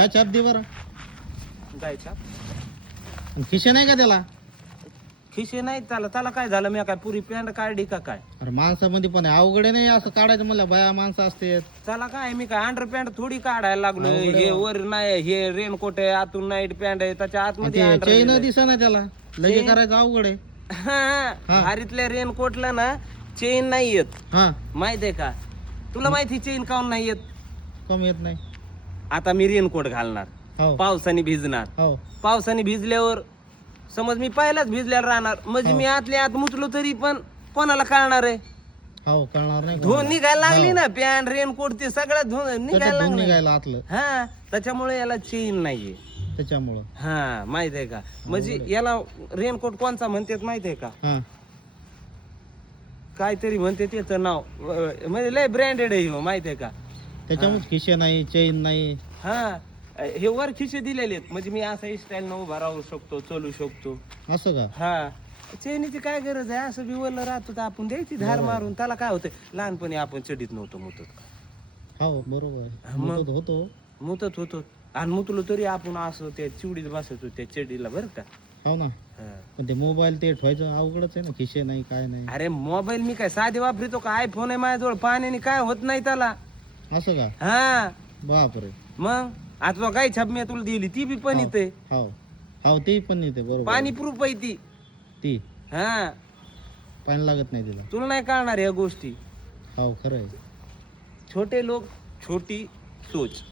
काय छाप दे बरं. जायचा आणि खिशे नाही का त्याला? खिशे नाही त्याला. त्याला काय झालं? मी काय पुरी पॅन्ट काढली का काय? अरे माणसामध्ये पण अवघड नाही असं काढायचं म्हणलं. बाया माणसं असते. त्याला काय मी काय अंडर पॅन्ट थोडी काढायला लागलो. अवघड हे आहे. वर नाही, हे रेनकोट आहे, आतून नाईट पॅन्ट आहे, त्याच्या आतमध्ये ते under चैन लिहिलंय. दिसा ना त्याला. लगे चैन? करायचं अवघड आहे. हा, भारीतल्या रेनकोटला ना चेन नाही येत. हा, माहित आहे का तुला? माहिती चेन काऊन नाही येत? कमी येत नाही. आता मी रेनकोट घालणार, हो पावसाने भिजणार. हो पावसाने भिजल्यावर समज मी पहिलाच भिजल्याला राहणार, म्हणजे मी आतल्या आत मुचलो तरी पण कोणाला कळणार आहे? हो कळणार नाही. धुवून निघायला लागली ना पॅन्ट रेनकोट, ते सगळं धुवून निघायला त्याच्यात धुवून लागलं. निघायला आतलं हा, त्याच्यामुळे याला चेन नाहीये. त्याच्यामुळं. हा, माहित आहे का? म्हणजे याला रेनकोट कोणचा म्हणतात माहित आहे का? हा काहीतरी म्हणते त्याचं नाव, म्हणजे लय ब्रँडेड आहे हो, माहित आहे का? त्याच्यामुळे खिशे नाही, चैन नाही. हा, हे वर खिशे दिलेले आहेत, म्हणजे मी असा स्टाईल न उभा राहू शकतो, चलू शकतो. असं का? हा, चैनीची काय गरज आहे? असं बिवलं राहतो तर आपण द्यायची धार मारून. त्याला काय होतं? लहानपणी आपण चढीत नव्हतो मुतत. हो बरोबर आहे. मग? मुतत होतो. मुतत होतो, आणि मुतलो तरी आपण असं त्या चिवडीत बसतो त्या चडीला, बरं का? हो ना. हा. पण ते मोबाईल ते ठेवायचं अवघडच आहे ना. खिशे नाही, काय नाही. अरे मोबाईल मी काय साधे वापरतो का? आयफोन आहे माझ्याजवळ, पाण्याने काय होत नाही त्याला. असं का? हा, बापरे. मग आता काही छाप मी तुला दिली, ती बी पण येते. हो हो ते पण येते बरोबर. पाणी प्रूफ आहे ती. ती हा, पाणी लागत नाही तिला. तुला नाही कळणार या गोष्टी. हो खरं आहे. छोटे लोक, छोटी सोच.